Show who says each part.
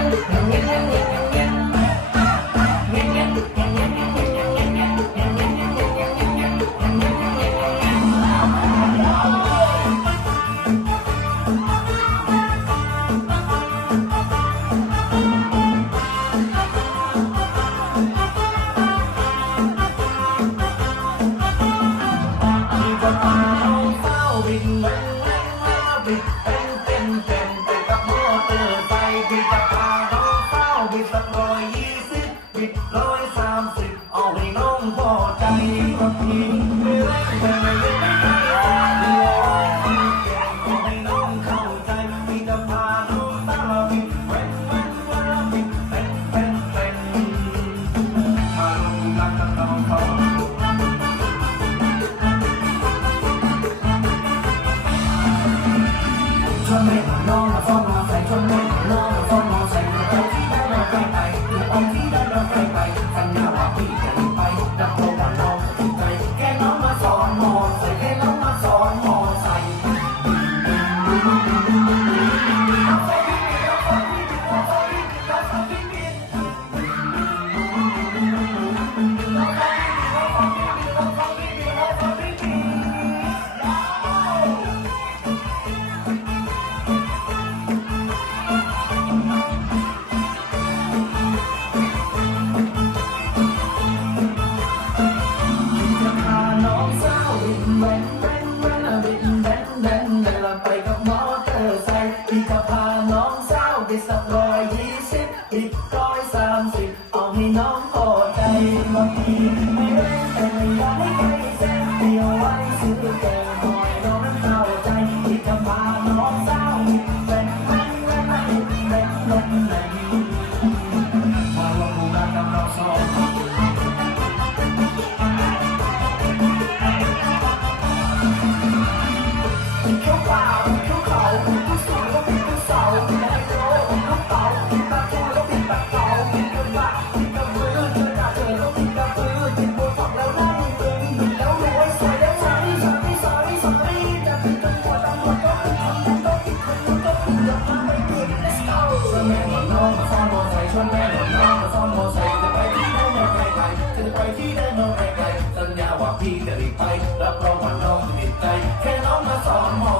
Speaker 1: Yeah. ค์มีกระเป๋าเฝ้าบิดสักร้อยยี่สิบบิดร้อยสามสิบเอาให้น้องพอใจบางทีไม่เล่นแต่ไม่เล่นไม่ได้เดียวเอาน้องเข้าใจมีกระเป๋าเฝ้าบิดแว้นแว้นมาบิด องสาวบินสักร้อยยี่สิบบิดร้อยสามสิบเอาให้น้องพอใจบางทีไม่แรงแต่ไม่อยากให้ใครแซงเดียวไว้ซื้อแก้วหน่อยน้องเข้าใจพี่จะพาน้องสาวบินแว้นแว้นแว้นบินแว้นแว้นแว้นมาร่วมงานกับเราสองเขาเปล่า มันแน่นอนน้องซ้อมมอไซค์จะไปที่ได้เมื่อไกลไกลจะไปที่ได้เมื่อไกลไกลสัญญาว่าพี่จะรีบไปรับรองว่าน้องจะติดใจแค่น้องมาซ้อนมอ